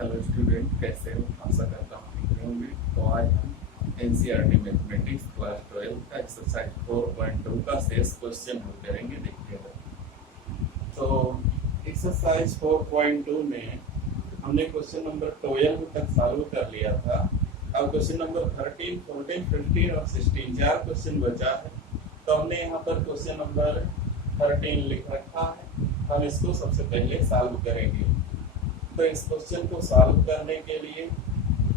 Hello student, कैसे हो? आशा करता हूँ ठीक होंगे। तो आज हम एनसीईआरटी मैथमेटिक्स क्लास 12 का एक्सरसाइज 4.2 का शेष क्वेश्चन हल करेंगे। देखिएगा, तो एक्सरसाइज 4.2 में हमने क्वेश्चन नंबर 12 तक सॉल्व कर लिया था। अब क्वेश्चन नंबर 13, 14, 15 और 16 चार क्वेश्चन बचा है। तो हमने यहाँ पर क्वेश्चन नंबर 13 लिख रखा है। हम इसको सबसे पहले सॉल्व करेंगे। तो इस क्वेश्चन को सॉल्व करने के लिए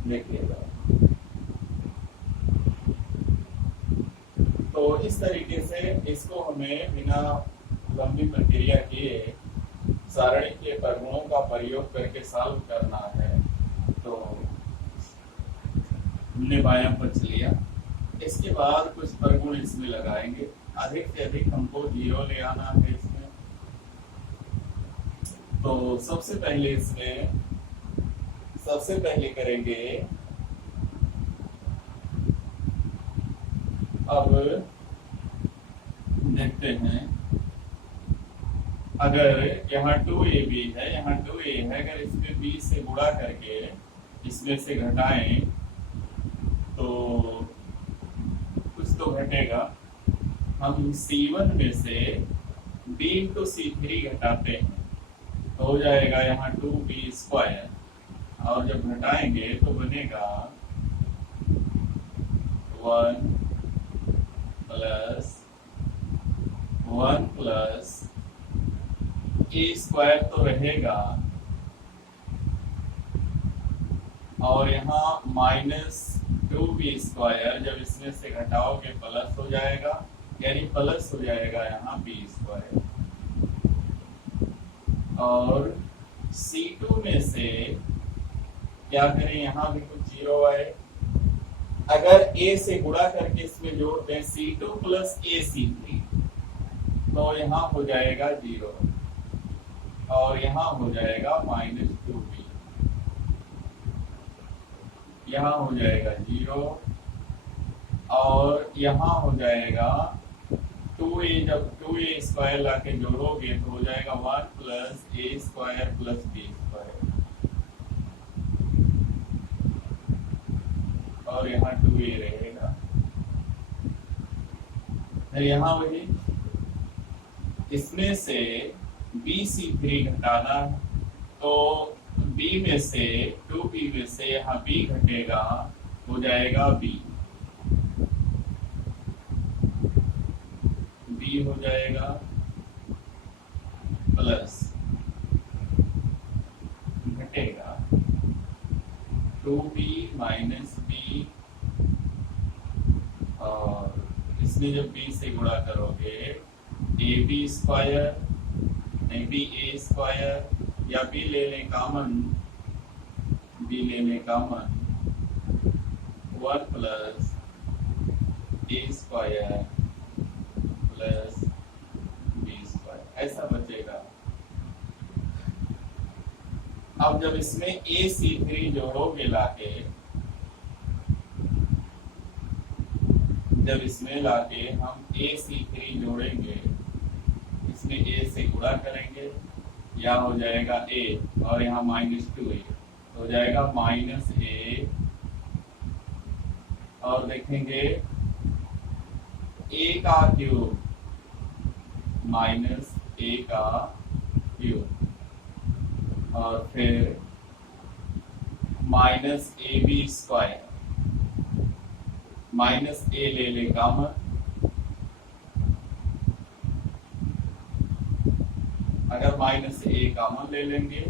देखिएगा, तो इस तरीके से इसको हमें बिना लंबी प्रक्रिया किए सारणी के प्रगुणों का प्रयोग करके सॉल्व करना है। तो हमने बायां पक्ष लिया, इसके बाद कुछ प्रगुण इसमें लगाएंगे। अधिक से अधिक हमको 0 ले आना है इसमें। तो सबसे पहले करेंगे, अब देखते हैं, अगर यहाँ 2ab है, यहाँ 2a है, अगर इसमें b से गुणा करके इसमें से घटाएं तो कुछ तो घटेगा। हम c1 में से b into c3 घटाते हैं तो हो जाएगा यहाँ 2b², और जब घटाएंगे तो बनेगा 1 प्लस a² तो रहेगा, और यहाँ -2b² जब इसमें से घटाओगे प्लस हो जाएगा, यानी प्लस हो जाएगा यहाँ b²। और c2 में से क्या करें, यहाँ भी कुछ 0 आए। अगर a से गुणा करके इसमें जोड़ दें c2 प्लस ac3 तो यहाँ हो जाएगा 0, और यहाँ हो जाएगा -2b, यहाँ हो जाएगा 0, और यहाँ हो जाएगा 2a। जब 2a² लाके जोड़ोगे तो हो जाएगा 1 प्लस a² प्लस b², और यहाँ 2a रहेगा। फिर यहाँ वही, इसमें से bc3 घटाना, तो b में से 2b में से यहाँ b घटेगा, हो जाएगा b हो जाएगा, प्लस घटेगा 2b माइनस b, और इसमें जब b से गुणा करोगे ab² नहीं ba² या b ले लें common, 1 plus a² plus b², ऐसा बचेगा। अब जब इसमें ac3 जोड़ोगे लाके, जब इसमें लाके हम ac3 जोड़ेंगे, इसमें a से गुणा करेंगे, या हो जाएगा a, और यहाँ -2a हो जाएगा -a, और देखेंगे a का क्यूब -a का क्यूब, और फिर -ab², -a ले ले कॉमन, अगर -a कॉमन ले लेंगे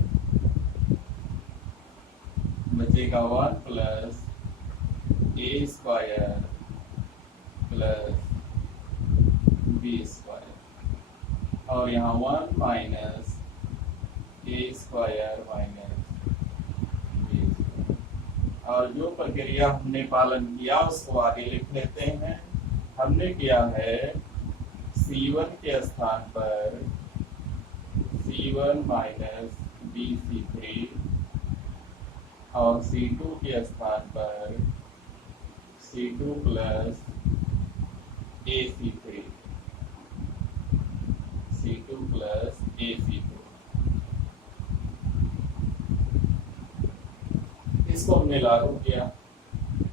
बचेगा 1 प्लस a² प्लस b², और यहाँ 1 माइनस a² माइनस b², और जो प्रक्रिया हमने पालन किया उसको आगे लिख लेते हैं। हमने किया है c1 के स्थान पर c1 माइनस bc3, और c2 के स्थान पर c2 plus ac3, C2 plus AC2। इसको हमने लागू किया।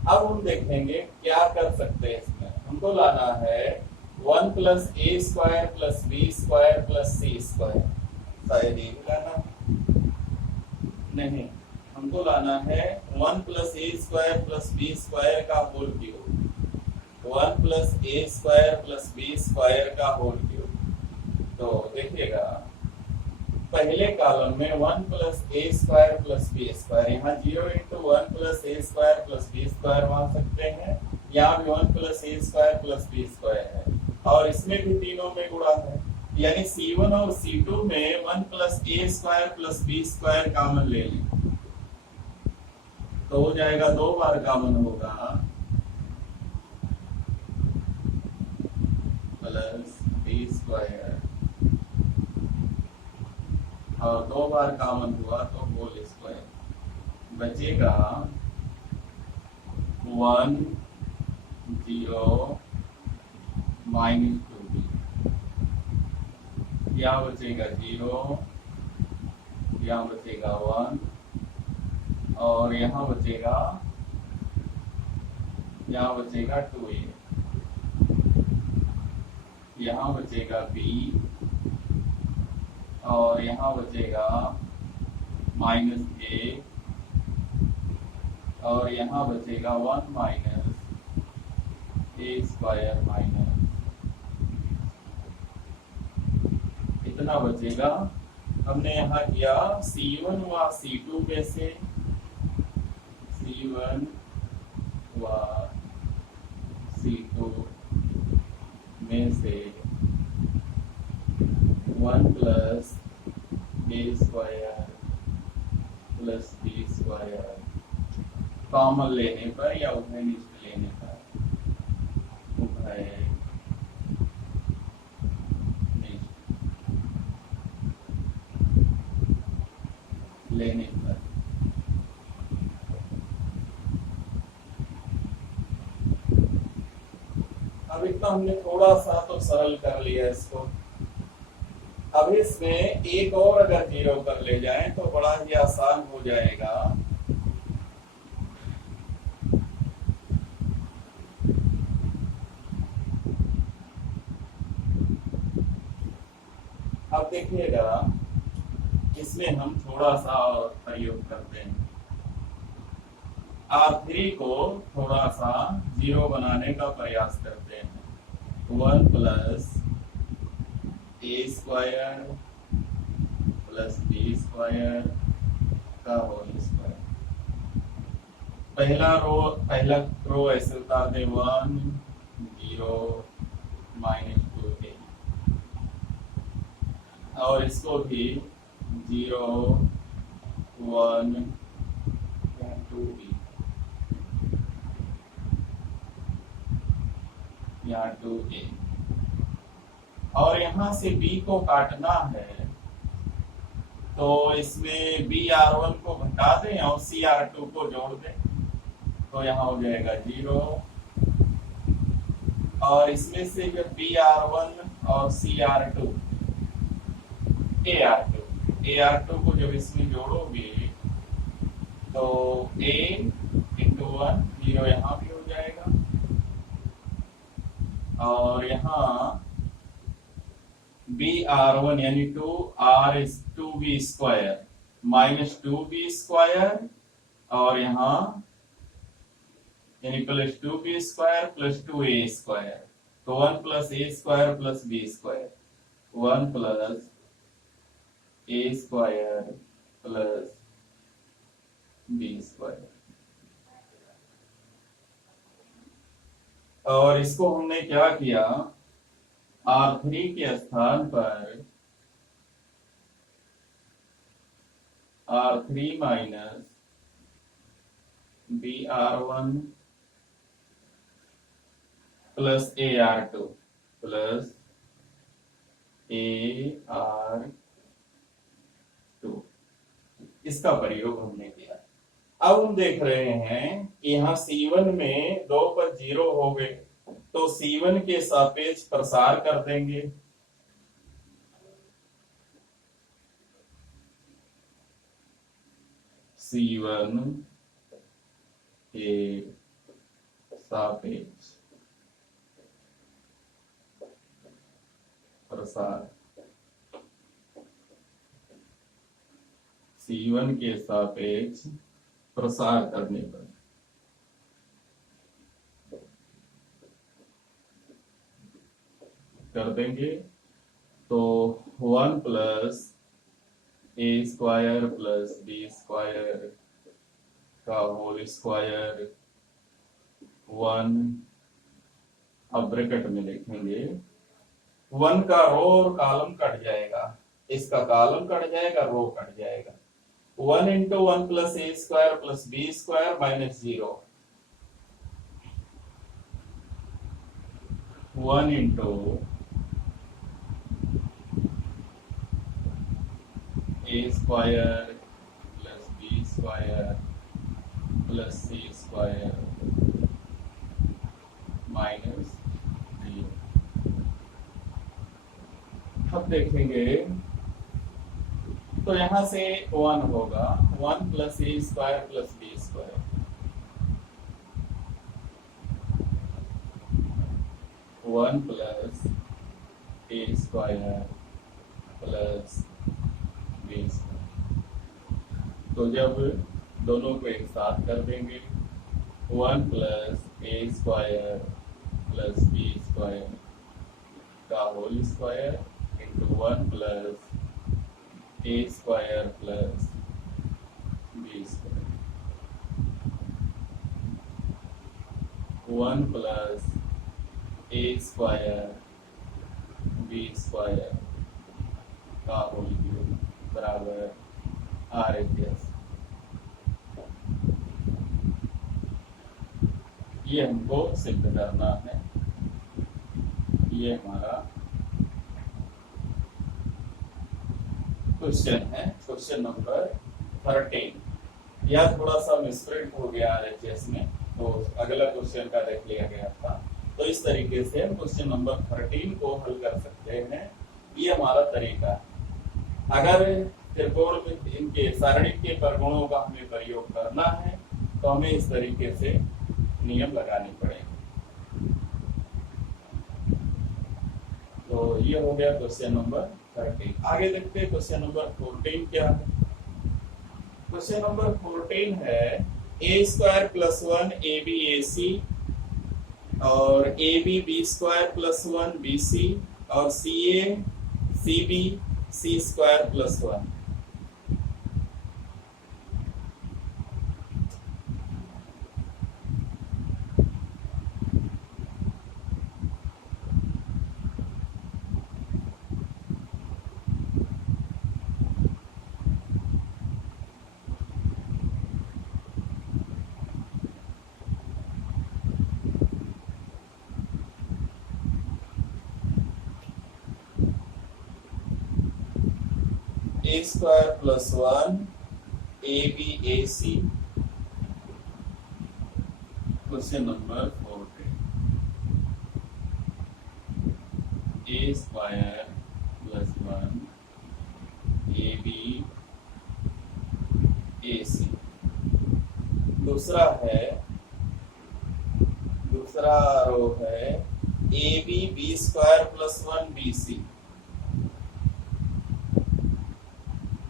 अब हम देखेंगे क्या कर सकते हैं इसमें। हमको लाना है 1 प्लस ए square plus B square plus सी स्क्वायर। शायद ये भी लाना नहीं, हमको लाना है 1 प्लस ए स्क्वायर प्लस बी स्क्वायर का होल क्यूब। 1 प्लस ए स्क्वायर प्लस बी स्क्वायर का होल क्यूब। तो देखिएगा पहले कॉलम में 1 प्लस ए स्क्वायर प्लस बी स्क्वायर, यहाँ 0 इंटू 1 प्लस ए स्क्वायर प्लस बी स्क्वायर मान सकते हैं। यहाँ भी 1 प्लस ए स्क्वायर प्लस बी स्क्वायर है और इसमें भी तीनों में गुणा है, यानी C1 और C2 में 1 प्लस ए square plus B square common ले लें तो हो जाएगा 2 बार कॉमन होगा प्लस बी स्क्वायर और 2 बार कॉमन हुआ तो होल स्क्वायर बचेगा 1 0 माइनस 2b। यहाँ बचेगा 0, यहाँ बचेगा 1 और यहाँ बचेगा 2a, यहाँ बचेगा b और यहाँ बचेगा माइनस a और यहाँ बचेगा 1 माइनस ए स्क्वायर माइनस इतना बचेगा। हमने यहाँ किया C1 व C2 में से C1 व C2 में से 1 प्लस ए square plus B square common लेने पर या उभयनिष्ठ लेने पर, उभयनिष्ठ लेने पर अब इतना हमने थोड़ा सा तो सरल कर लिया इसको। अब इसमें एक और अगर 0 कर ले जाएं तो बड़ा ही आसान हो जाएगा। अब देखिएगा इसमें हम थोड़ा सा और प्रयोग करते हैं। R3 को थोड़ा सा 0 बनाने का प्रयास करते हैं। 1 प्लस ए स्क्वायर प्लस बी स्क्वायर का होल स्क्वायर। पहला रो ऐसे उतार दे 1 0 माइनस 2a और इसको भी 0 1 2b, यहाँ 2a और यहाँ से b को काटना है तो इसमें BR1 को घटा दें और CR2 को जोड़ दें तो यहाँ हो जाएगा 0 और इसमें से जब BR1 और CR2 AR2 को जब इसमें जोड़ोगे तो a इंटू 1 0 यहाँ भी हो जाएगा और यहाँ BR1 यानी 2b square minus 2b square और यहाँ यानी plus 2b square plus 2a square तो 1 plus a square plus b square 1 plus a square plus b square और इसको हमने क्या किया R3 के स्थान पर R3 minus BR1 plus AR2 plus AR2 इसका प्रयोग हमने किया। अब हम देख रहे हैं कि यहाँ C1 में 2 पर 0 हो गए तो C1 के सापेक्ष प्रसार कर देंगे। C1 के सापेक्ष प्रसार C1 के सापेक्ष प्रसार करने पर कर देंगे तो 1 प्लस ए स्क्वायर प्लस बी स्क्वायर का होल स्क्वायर 1, अब ब्रैकेट में लिखेंगे 1 का रो और कॉलम कट जाएगा, इसका कॉलम कट जाएगा, रो कट जाएगा। 1 into 1 plus A square plus B square minus 0, 1 into A square plus B square plus C square minus 0। अब देखेंगे तो यहां से 1 होगा, 1 प्लस ए square plus B square, 1 plus ए स्क्वायर प्लस बी स्क्वायर। तो जब दोनों को एक साथ कर देंगे 1 प्लस ए स्क्वायर प्लस बी स्क्वायर का होल स्क्वायर इंटू 1 प्लस ए square plus B square, 1 plus ए स्क्वायर बी स्क्वायर का होल क्यूब बराबर RHS। ये हमको सिद्ध करना है। ये हमारा क्वेश्चन है, क्वेश्चन नंबर 13। यह थोड़ा सा मिसप्रिंट हो गया RHS में, तो अगला क्वेश्चन का देख लिया गया था। तो इस तरीके से हम क्वेश्चन नंबर 13 को हल कर सकते हैं। ये हमारा तरीका है। अगर त्रिकोण में इनके सारणी के परिगुणों का हमें प्रयोग करना है तो हमें इस तरीके से नियम लगाने पड़ेंगे। तो ये हो गया क्वेश्चन नंबर 13। आगे देखते हैं क्वेश्चन नंबर 14 क्या है। क्वेश्चन नंबर 14 है A square plus 1 A B A C और A B B square plus 1 B C और C A C B C square plus 1। A square plus 1 A B A C, question number 14। A square plus 1 A B A C. दूसरा row है A B B square plus 1 B C,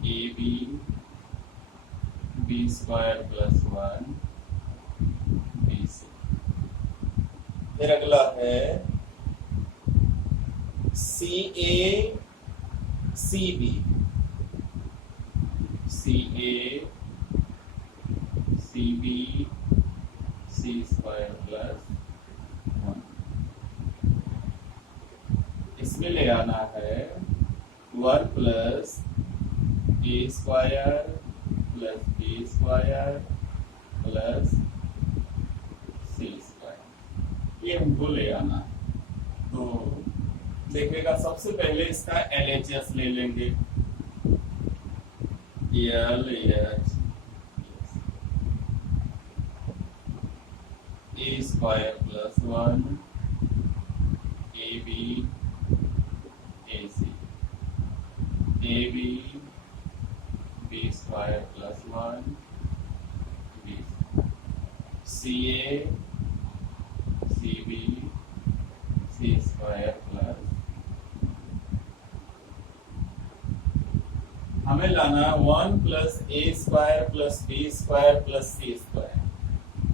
A B B square plus 1 B C. फिर अगला है C A C B, C A C B C square plus 1। इसमें ले आना है 1 plus ए square plus B square plus सी square, ये हमको ले आना है। तो देखिएगा सबसे पहले इसका LHS ले लेंगे, LHS A square plus 1 A B A C, A B B square plus 1 B. C A C B C square plus, हमें लाना 1 प्लस ए square plus B square plus सी स्क्वायर।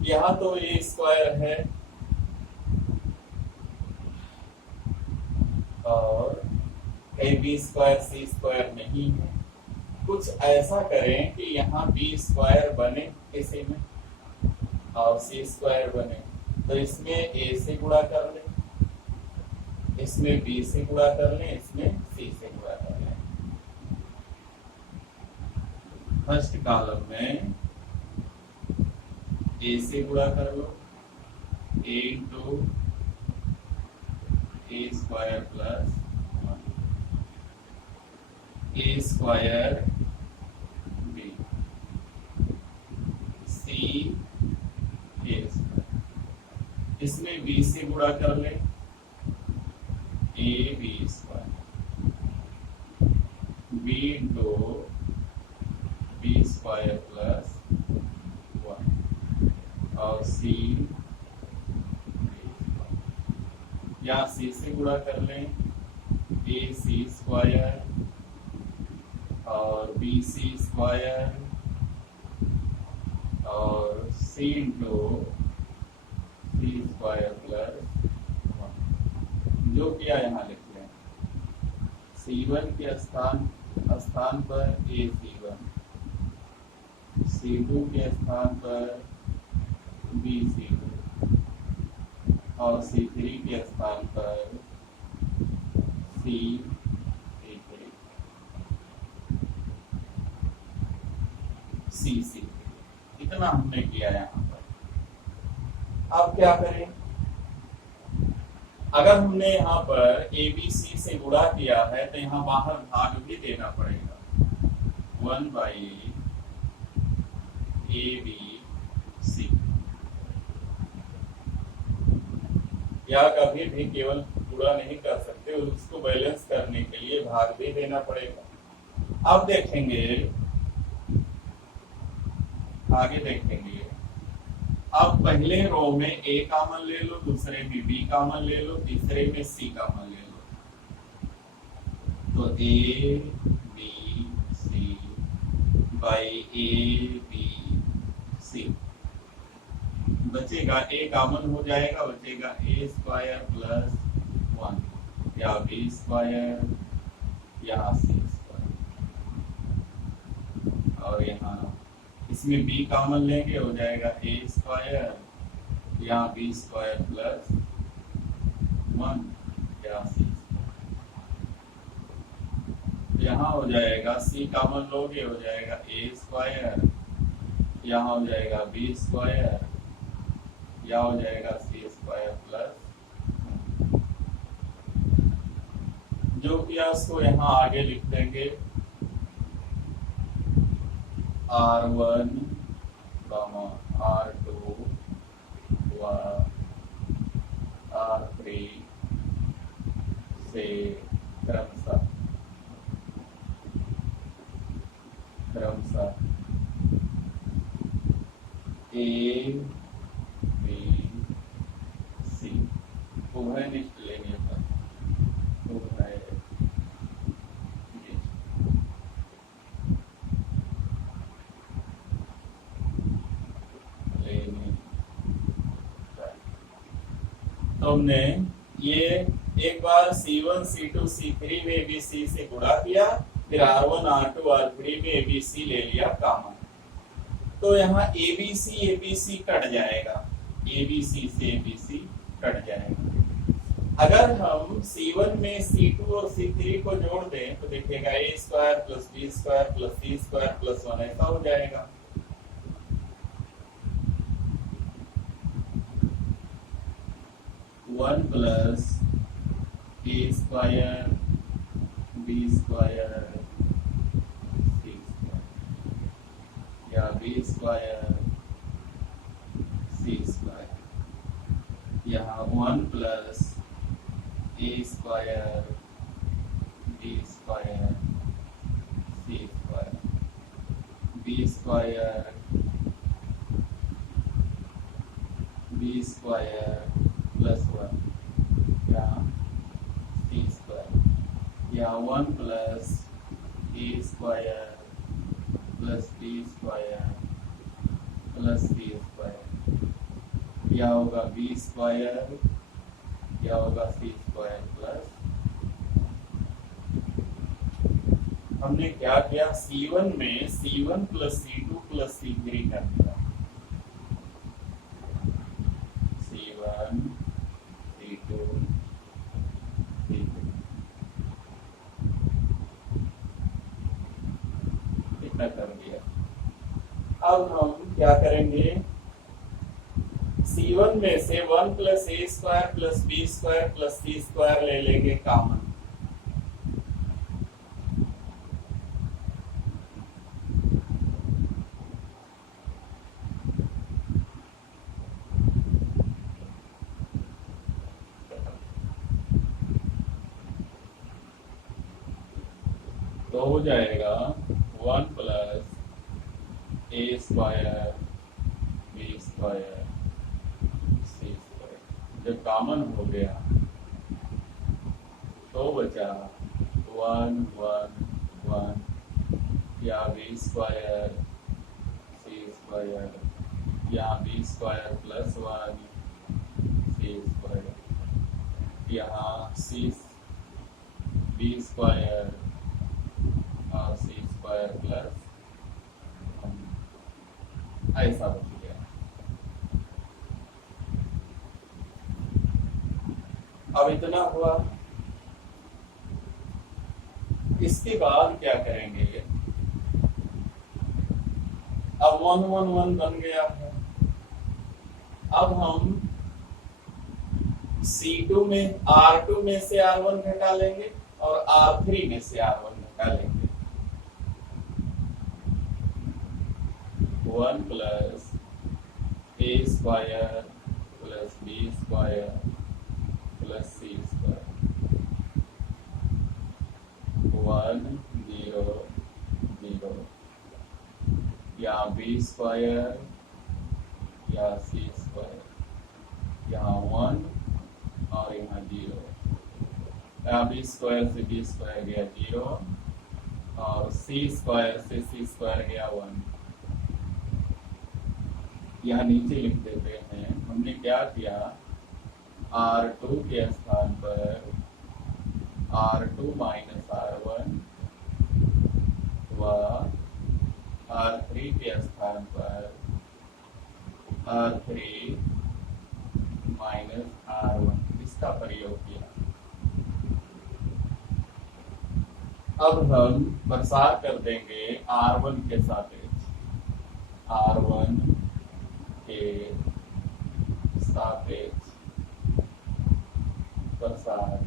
यहाँ तो ए स्क्वायर है और A B square C square नहीं है। कुछ ऐसा करें कि यहाँ बी स्क्वायर बने इसी में और सी स्क्वायर बने, तो इसमें ए से गुणा कर लें, इसमें बी से गुणा कर लें, इसमें सी से गुणा कर लें। फर्स्ट कॉलम में ए से गुणा कर लो, A into A square plus A square B C A square, इसमें बी से गुणा कर ले, A B square B into B square plus 1 और सी या सी से गुणा कर लें, ए सी स्क्वायर और बी सी स्क्वायर और C into C square plus 1, जो किया यहाँ लिख लें। C1 के स्थान पर ए C1, C2 के स्थान पर बी C2 और C3 के स्थान पर सी सी। इतना हमने किया यहाँ पर। अब क्या करें, अगर हमने यहाँ पर ए बी सी से गुणा किया है तो यहाँ बाहर भाग भी देना पड़ेगा, 1 बाई ए बी सी, या कभी भी केवल गुणा नहीं कर सकते, उसको बैलेंस करने के लिए भाग भी देना पड़ेगा। अब देखेंगे, आगे देखेंगे। अब पहले रो में ए कॉमन ले लो, दूसरे में बी कॉमन ले लो, तीसरे में सी कॉमन ले लो, तो A B C by A B C बचेगा, ए कॉमन हो जाएगा, बचेगा ए स्क्वायर प्लस 1 या बी स्क्वायर या सी स्क्वायर, और यहाँ इसमें b कॉमन लेंगे, हो जाएगा ए स्क्वायर या बी स्क्वायर प्लस 1 या सी स्क्वायर। यहाँ हो जाएगा c कॉमन लोगे, हो जाएगा ए स्क्वायर, यहाँ हो जाएगा बी स्क्वायर या हो जाएगा सी स्क्वायर प्लस, जो किया उसको यहाँ आगे लिख देंगे, R1, R2 व R3 से क्रमशः ए बी सी उभयनिष्ठ लेने पर तो हमने ये एक बार C1, C2, C3 में ABC से गुणा किया, फिर R1, R2, R3 में ABC ले लिया कॉमन, तो यहाँ ABC कट जाएगा, ABC से ABC कट जाएगा। अगर हम C1 में C2 और C3 को जोड़ दें तो देखिएगा a square plus B square plus C square plus 1 ऐसा हो जाएगा। 1 प्लस ए स्क्वायर बी स्क्वायर सी स्क्वायर या बी स्क्वायर सी स्क्वायर, यहाँ 1 प्लस ए स्क्वायर बी स्क्वायर सी square b square b square plus 1 या सी स्क्वायर या 1 प्लस ए square plus B square plus सी square या होगा B square या होगा सी स्क्वायर प्लस। हमने क्या किया, C1 में C1 plus C2 plus C3 कर दिया। C1 C2 C3 इतना कर दिया। अब हम क्या करेंगे, C1 में से 1 प्लस ए square plus B square plus सी स्क्वायर ले लेंगे कॉमन। तो हो जाएगा 1 प्लस ए स्क्वायर बी स्क्वायर सी स्क्वायर। जब कॉमन हो गया तो बचा 1 1 1 या बी स्क्वायर सी स्क्वायर या b square plus 1 c square, यहाँ सी बी स्क्वायर और सी स्क्वायर प्लस ऐसा बच गया। अब इतना हुआ, इसके बाद क्या करेंगे, अब 1 1 1 बन गया है। अब हम C2 में R2 में से R1 घटा लेंगे और R3 में से R1 घटा लेंगे। 1 प्लस ए square plus B square plus सी स्क्वायर, 1 0 0 या बी स्क्वायर या सी स्क्वायर, यहाँ 1 और यहाँ 0, या बी स्क्वायर से बी स्क्वायर गया 0 और सी स्क्वायर से सी स्क्वायर गया 1। यहाँ नीचे लिख देते हैं, हमने क्या किया, R2 के स्थान पर R2 माइनस R1 व R3 के स्थान पर R3 माइनस R1 इसका प्रयोग किया। अब हम प्रसार कर देंगे R1 के सापेक्ष, R1 के सापेक्ष प्रसार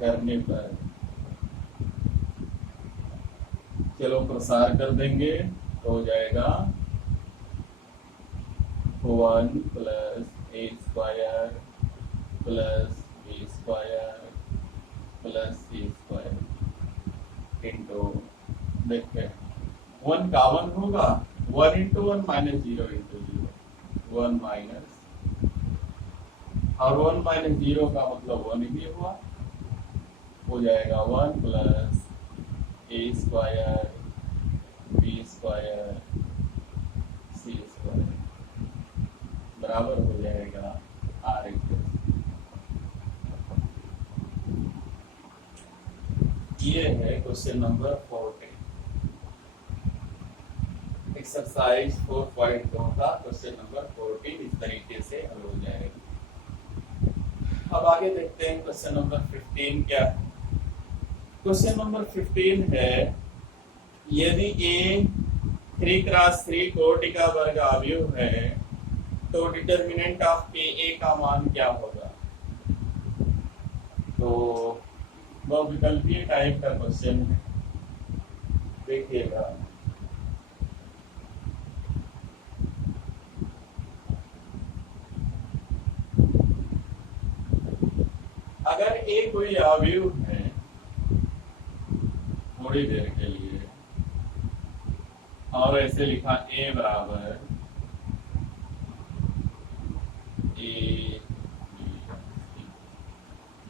करने पर, चलो प्रसार कर देंगे तो हो जाएगा 1 प्लस ए square plus B square plus सी स्क्वायर इंटू, देखते 1 का 1 होगा, 1 इंटू 1 माइनस 0 इंटू 0, 1 माइनस, और 1 माइनस 0 का मतलब 1 ही हुआ, हो जाएगा 1 प्लस ए स्क्वायर बी स्क्वायर सी स्क्वायर बराबर हो जाएगा R इक्वल। ये है क्वेश्चन नंबर 14, एक्सरसाइज 4.2 का क्वेश्चन नंबर 14 इस तरीके से हल हो जाएगा। अब आगे देखते हैं क्वेश्चन नंबर 15 क्या है। क्वेश्चन नंबर 15 है, यदि A 3x3 कोटि का वर्ग अवयव है तो डिटर्मिनेंट ऑफ A का मान क्या होगा। तो वह विकल्पीय टाइप का क्वेश्चन है, देखिएगा। अगर A कोई अवयव है थोड़ी देर के लिए और ऐसे लिखा A बराबर A B C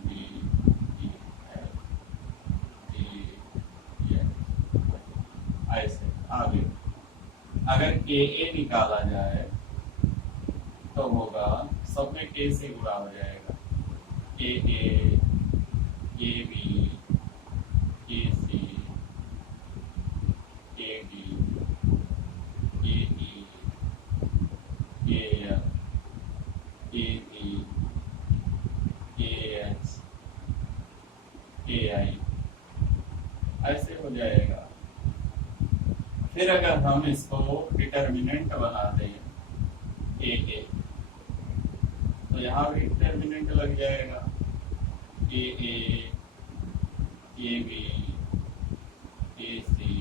D E F G H, ऐसे आगे अगर के ए निकाला जाए तो होगा, सब में के से गुणा हो जाएगा, के ए, के बी, के सी, के डी, के ई, के एफ, के ई, के एच, के आई, ऐसे हो जाएगा। फिर अगर हम इसको डिटर्मिनेंट बना दें ए, तो यहाँ भी डिटर्मिनेंट लग जाएगा, के ए, के बी, के सी,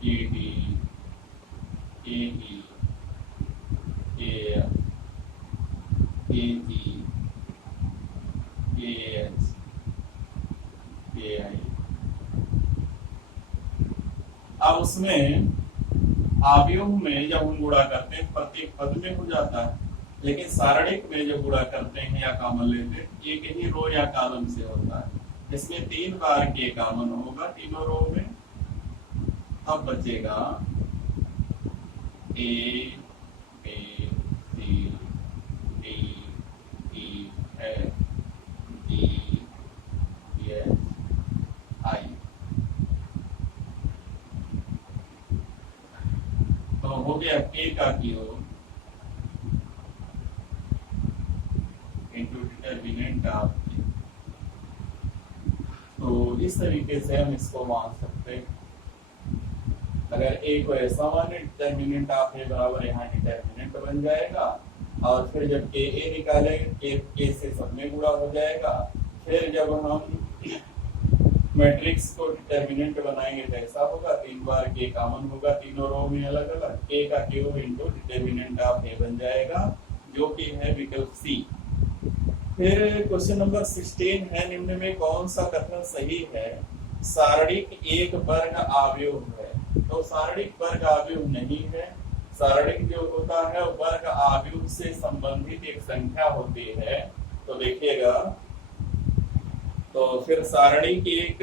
के डी, के ई, के एफ, के जी, के एच, के आई। अब उसमें आव्यूह में जब हम गुणा करते हैं प्रत्येक पद में हो जाता है, लेकिन सारणिक में जब गुणा करते हैं या कॉमन लेते हैं एक ही रो या कॉलम से होता है। इसमें 3 बार के कॉमन होगा तीनों रो में। अब बचेगा A B C D E F G H I. तो हो गया के का क्यूब इंटू डिटर्मिनेंट ऑफ। तो इस तरीके से हम इसको मान सकते हैं। अगर ए को ऐसा माने डिटर्मिनेंट ऑफ ए बराबर यहाँ डिटर्मिनेंट बन जाएगा, और फिर जब के ए निकालेंगे के से सब में गुणा हो जाएगा। फिर जब हम मैट्रिक्स को डिटर्मिनेंट बनाएंगे तो ऐसा होगा, 3 बार के कॉमन होगा तीनों रो में अलग अलग, के का क्यूब इंटू डिटर्मिनेंट ऑफ ए बन जाएगा, जो कि है विकल्प सी। फिर क्वेश्चन नंबर 16 है, निम्न में कौन सा कथन सही है? सारणिक एक वर्ग आव्यूह है। तो सारणिक वर्ग आव्यूह नहीं है। सारणिक जो होता है वर्ग आव्यूह से संबंधित एक संख्या होती है। तो देखिएगा, तो फिर सारणिक एक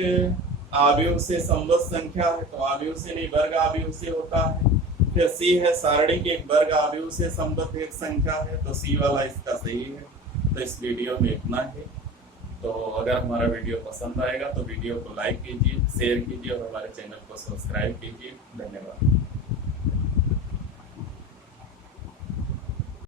आव्यूह से संबद्ध संख्या है, तो आव्यूह से नहीं वर्ग आव्यूह से होता है। फिर सी है सारणिक एक वर्ग आव्यूह से संबद्ध एक संख्या है, तो सी वाला इसका सही है। तो इस वीडियो में इतना ही। तो अगर हमारा वीडियो पसंद आएगा तो वीडियो को लाइक कीजिए, शेयर कीजिए और हमारे चैनल को सब्सक्राइब कीजिए। धन्यवाद।